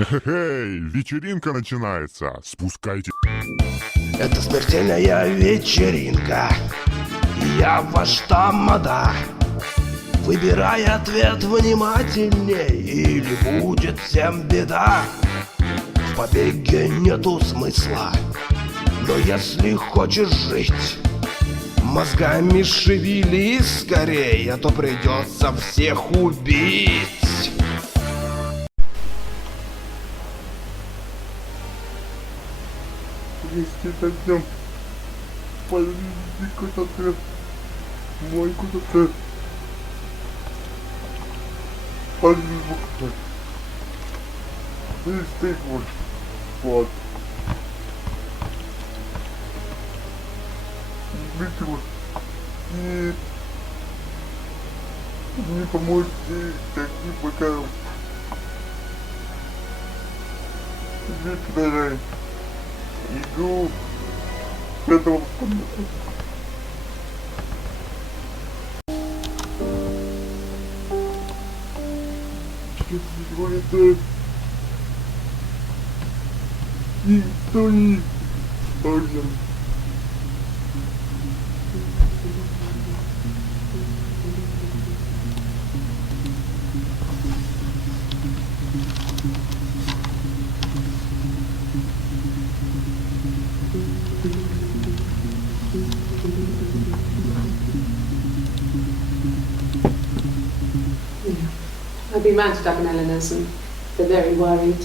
Эй, вечеринка начинается. Спускайте. Это смертельная вечеринка. Я ваш тамада. Выбирай ответ внимательней, или будет всем беда. В побеге нету смысла, но если хочешь жить, мозгами шевелись скорее, а то придется всех убить. Если дойдем куда-то, мой куда-то, ты вот. Видимо, и не поможете таким пока выбирай игру этого это никто не понял. I've been round to Doug and Eleanor's and they're very worried.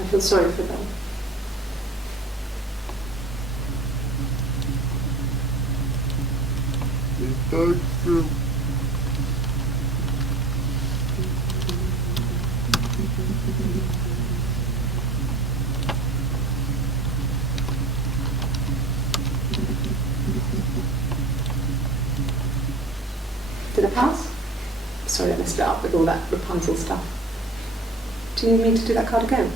I feel sorry for them. Так что Did I pass? Sorry, I messed it up with all that Rapunzel stuff. Do you need me to do that card again?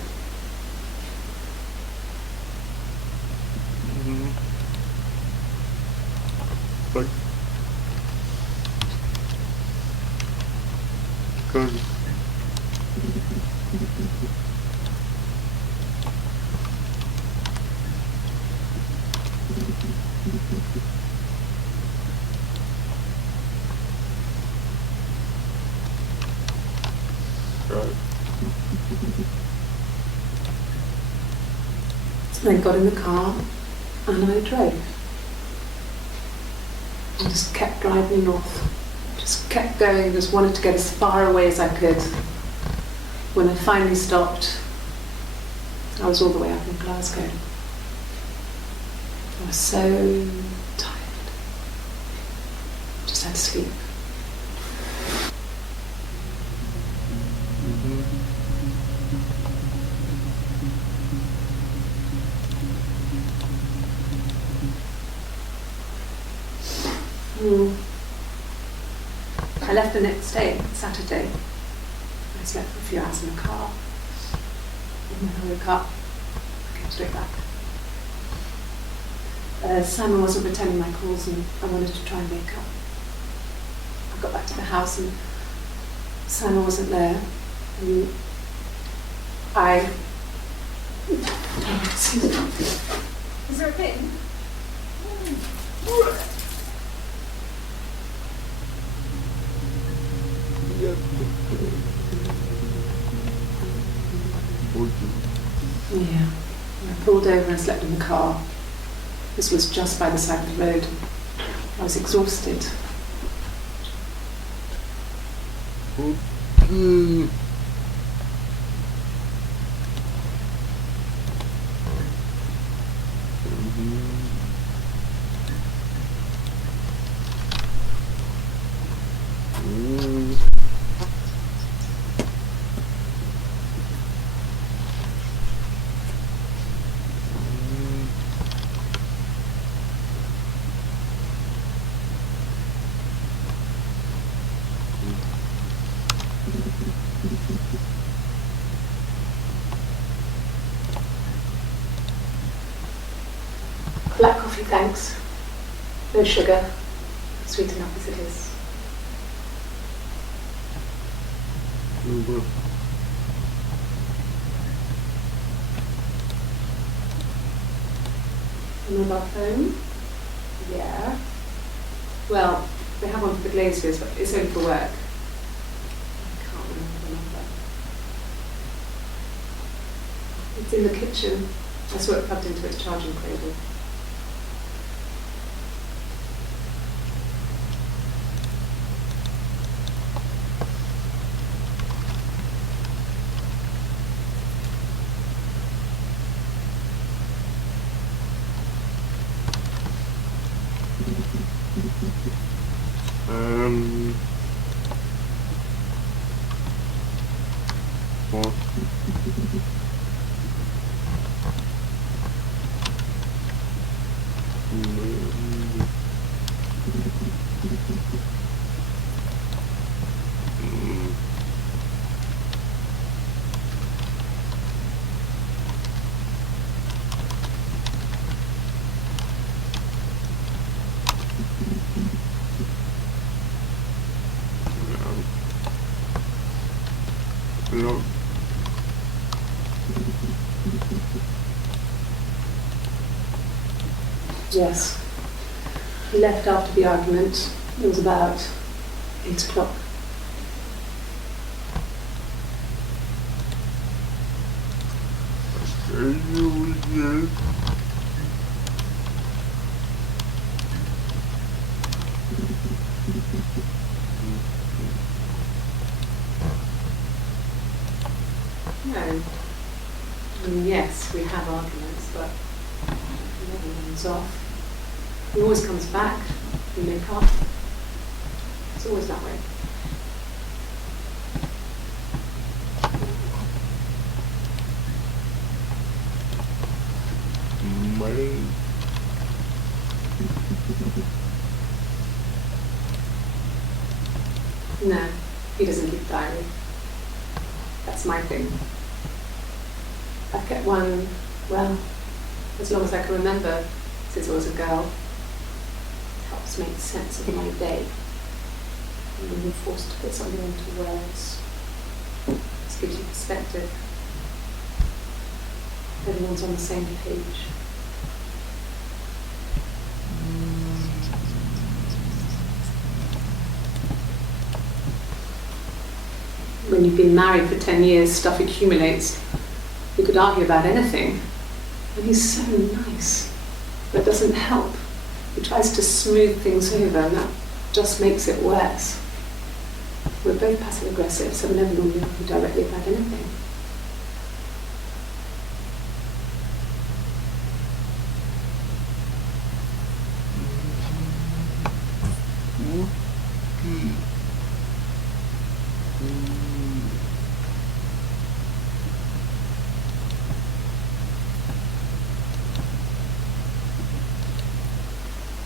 так кажется. So I got in the car and I drove. I just kept driving north. Just kept going, just wanted to get as far away as I could. When I finally stopped, I was all the way up in Glasgow. I was so tired. Just had to sleep. I left the next day, Saturday. I slept for a few hours in the car. And when I woke up, I came straight back. Simon wasn't returning my calls and I wanted to try and wake up. I got back to the house and Simon wasn't there. And I... Excuse me. Is there a pin? Yeah. I pulled over and slept in the car. This was just by the side of the road. I was exhausted. Окей. Black coffee, thanks. No sugar. Sweet enough as it is. A mobile phone? Yeah. Well, they have one for the glaziers, but it's only for work. I can't remember the number. It's in the kitchen. I saw it plugged into its charging cradle. What? No. Yes. He left after the argument. It was about 8 o'clock. Yes. No. I mean, yes, we have arguments, but he never runs off. He always comes back. We make up. It's always that way. No, he doesn't keep diary. That's my thing. I've kept one, well, as long as I can remember, since I was a girl. It helps make sense of my day. And when you're forced to put something into words, this gives you perspective. Everyone's on the same page. When you've been married for 10 years, stuff accumulates. You could argue about anything. And he's so nice. But it doesn't help. He tries to smooth things over, and that just makes it worse. We're both passive aggressive, so we never normally argue directly about anything.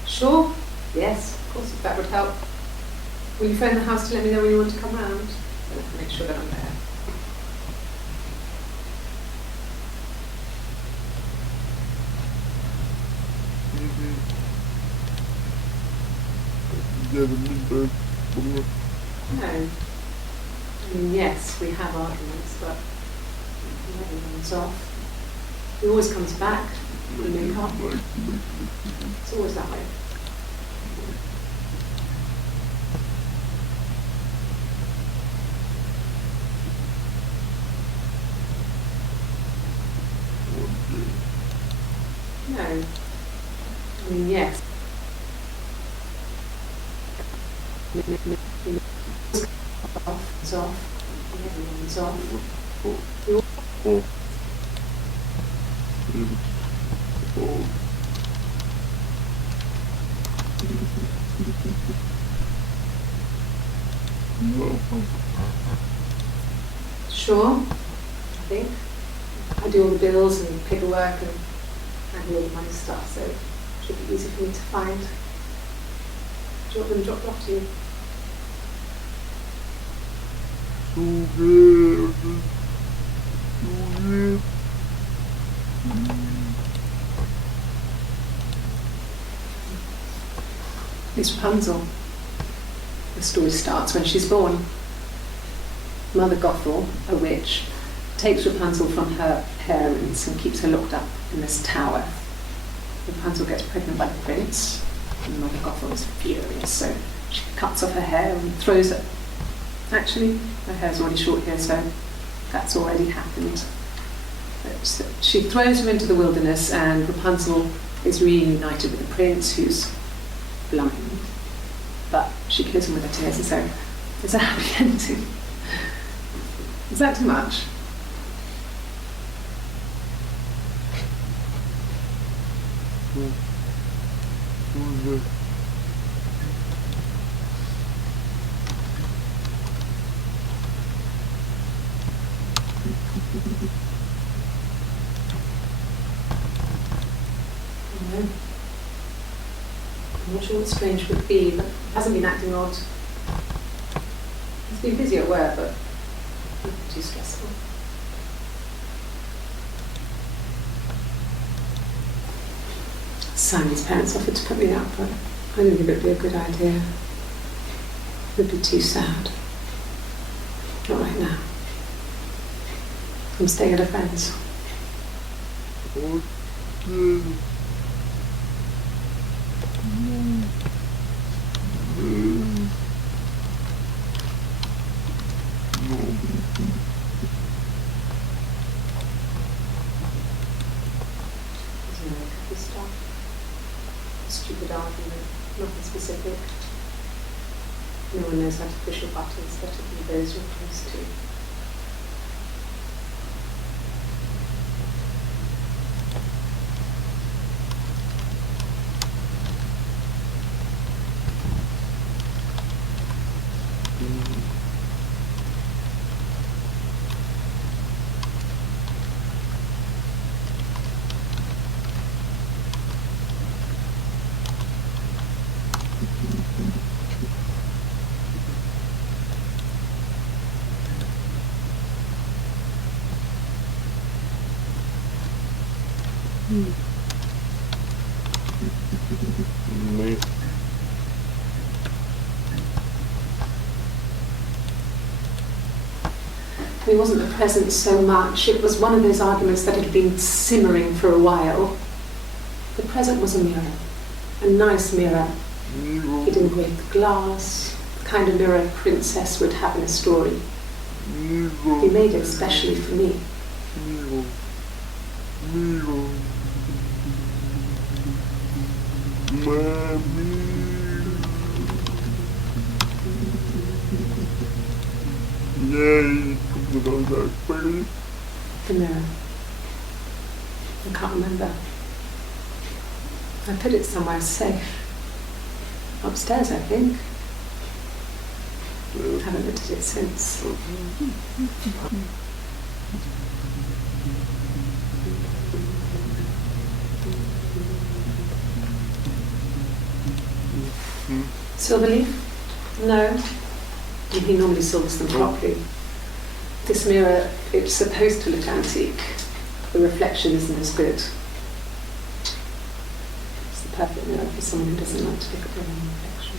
Sure? Yes, of course, if that would help. Will you phone the house to let me know when you want to come round? Then I can make sure that I'm there. No. I mean, yes, we have arguments, but he never runs off. He always comes back. We make up. It's always that way. No. I mean, yes. It's off. Everyone's off. Sure, I think. I do all the bills and paperwork and handle all the money stuff, so it should be easy for me to find. Do you want them dropped off to you? It's Rapunzel. The story starts when she's born. Mother Gothel, a witch, takes Rapunzel from her parents and keeps her locked up in this tower. Rapunzel gets pregnant by the prince, and Mother Gothel is furious, so she cuts off her hair and throws it. Actually, her hair's already short here, so that's already happened. But she throws her into the wilderness, and Rapunzel is reunited with the prince, who's blind. But she kills him with her tears, and so it's a happy ending. Is that too much? I'm not sure what Strange would be, but hasn't been acting odd. He's been busy at work, but not too stressful. Simon's parents offered to put me up, but I didn't think it would be a good idea. It would be too sad. Not right now. I'm staying at a friend's. Stupid argument, nothing specific. No one knows how to push your buttons better than those you're close to. It wasn't the present so much, it was one of those arguments that had been simmering for a while. The present was a mirror, a nice mirror. He'd engraved the glass, the kind of mirror a princess would have in a story. He made it especially for me. The mirror. I can't remember. I put it somewhere safe. Upstairs, I think. I haven't looked at it since. Silver leaf? No. He normally silvers them properly. This mirror, it's supposed to look antique. The reflection isn't as good. It's the perfect mirror for someone who doesn't like to look at their own reflection.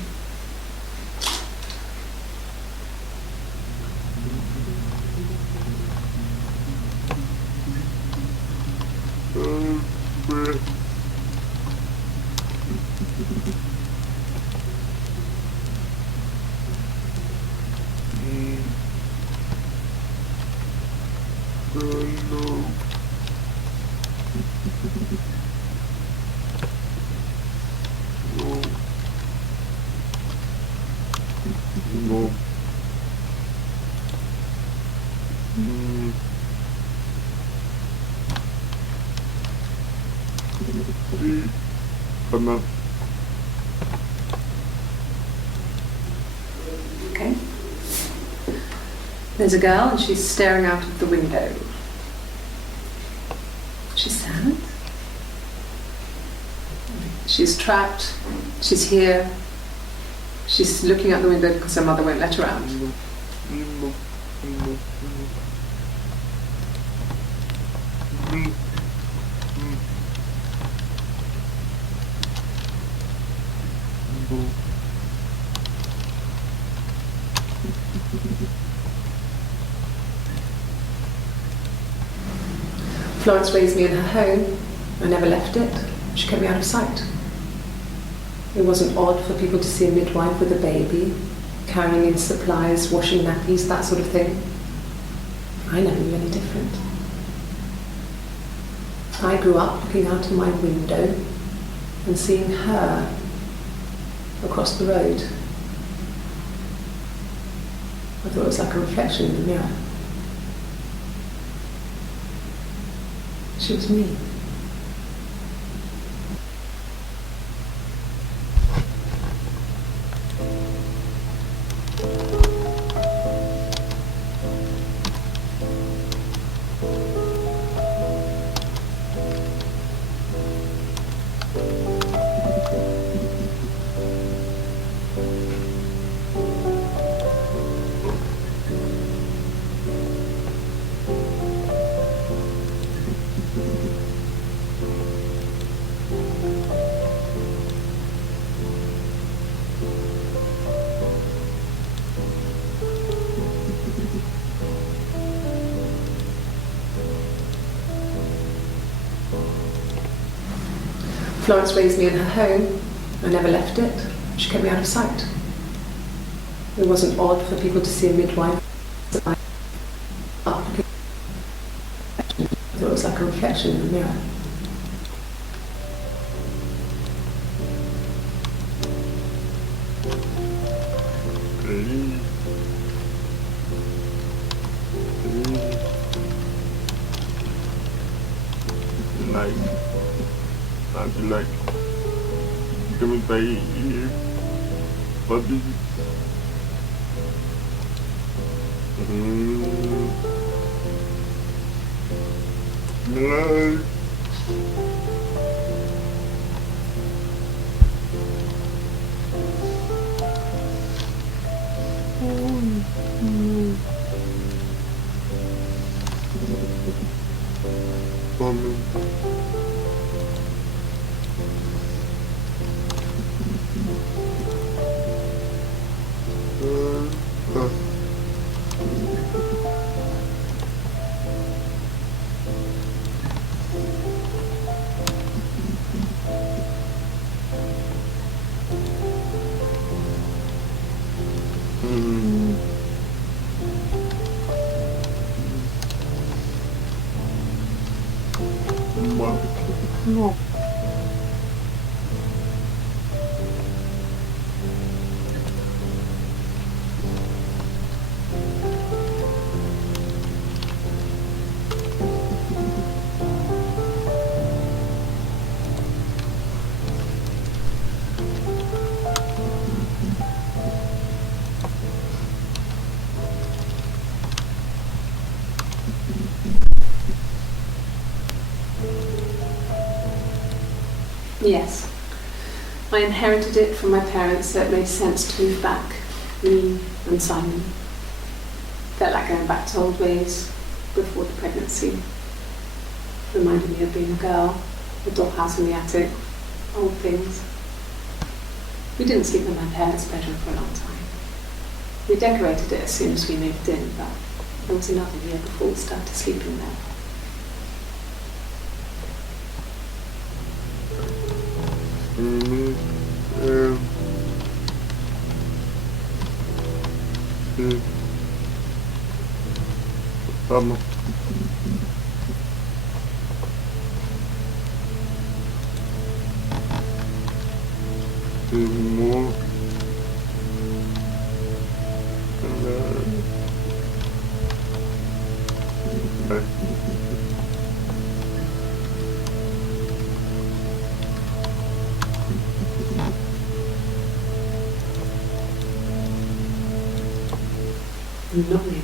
Okay. There's a girl and she's staring out of the window. She's sad. She's trapped. She's here. She's looking out the window because her mother won't let her out. Florence raised me in her home. I never left it. She kept me out of sight. It wasn't odd for people to see a midwife with a baby, carrying in supplies, washing nappies, that sort of thing. I never knew any different. I grew up looking out of my window and seeing her across the road. I thought it was like a reflection in the mirror. She was me. Florence raised me in her home. I never left it. She kept me out of sight. It wasn't odd for people to see a midwife. I thought it was like a reflection in the mirror. Like, give me baby, puppy. Like, No. Yes. I inherited it from my parents, so it made sense to move back, me and Simon. Felt like going back to old ways before the pregnancy. Reminded me of being a girl, a dollhouse in the attic, old things. We didn't sleep in my parents' bedroom for a long time. We decorated it as soon as we moved in, but it was another year before we started sleeping there. Vamos. Not really.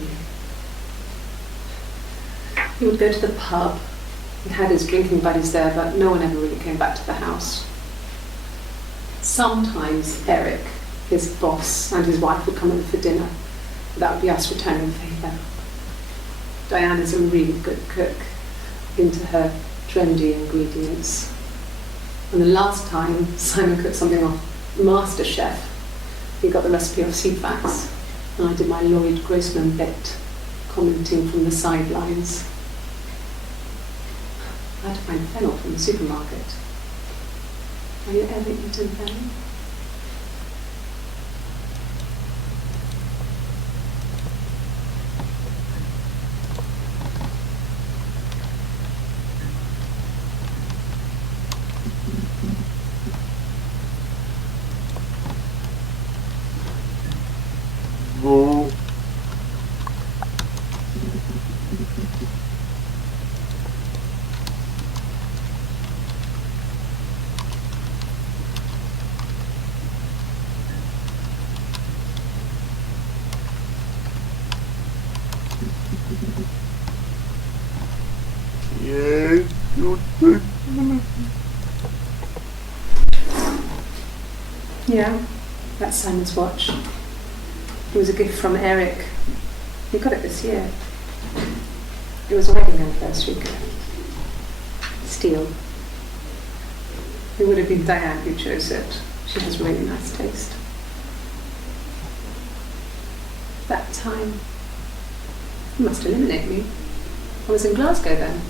He would go to the pub. He had his drinking buddies there, but no one ever really came back to the house. Sometimes Eric, his boss, and his wife would come over for dinner. That would be us returning the favour. Diana's a really good cook, into her trendy ingredients. And the last time Simon cooked something off MasterChef, he got the recipe off Seedfax. And I did my Lloyd Grossman bit, commenting from the sidelines. I had to find fennel from the supermarket. Have you ever eaten pen? Go. Yes, you take me. Yeah, that's Simon's watch. It was a gift from Eric. He got it this year. It was a wedding anniversary gift. Steel. It would have been Diane who chose it. She has really nice taste. That time, you must eliminate me. I was in Glasgow then.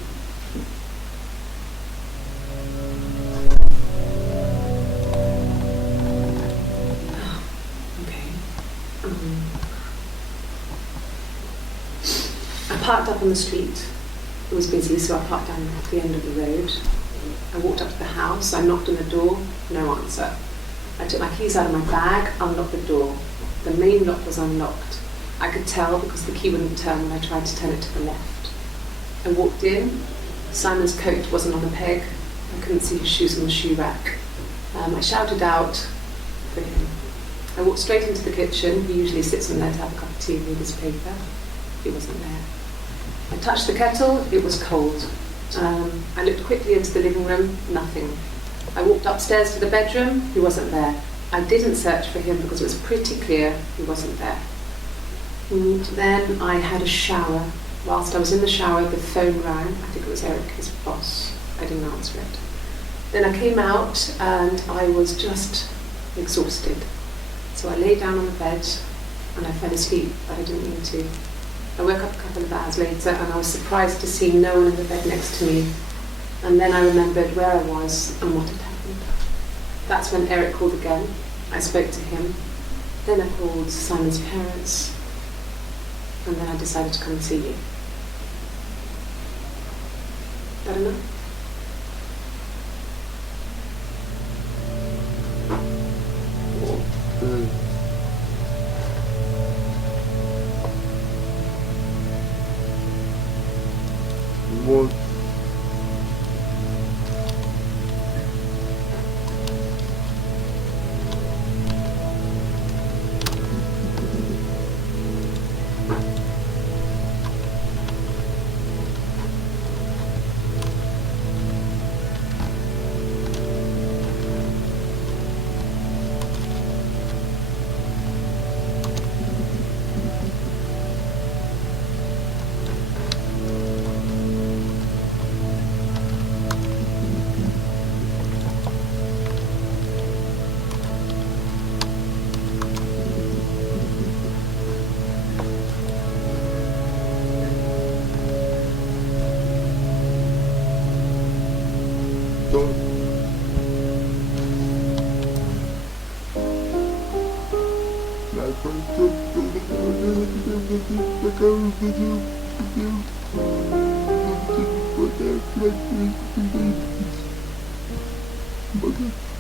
I parked up on the street. It was busy, so I parked down at the end of the road. I walked up to the house, I knocked on the door, no answer. I took my keys out of my bag, unlocked the door. The main lock was unlocked. I could tell because the key wouldn't turn when I tried to turn it to the left. I walked in. Simon's coat wasn't on a peg. I couldn't see his shoes on the shoe rack. I shouted out for him. I walked straight into the kitchen. He usually sits in there to have a cup of tea and read his paper. He wasn't there. I touched the kettle. It was cold. I looked quickly into the living room. Nothing. I walked upstairs to the bedroom. He wasn't there. I didn't search for him because it was pretty clear he wasn't there. And then I had a shower. Whilst I was in the shower, the phone rang. I think it was Eric, his boss. I didn't answer it. Then I came out and I was just exhausted. So I lay down on the bed and I fell asleep, but I didn't mean to. I woke up a couple of hours later and I was surprised to see no one in the bed next to me. And then I remembered where I was and what had happened. That's when Eric called again. I spoke to him. Then I called Simon's parents. And then I decided to come and see you. I don't know. Вот. Пока.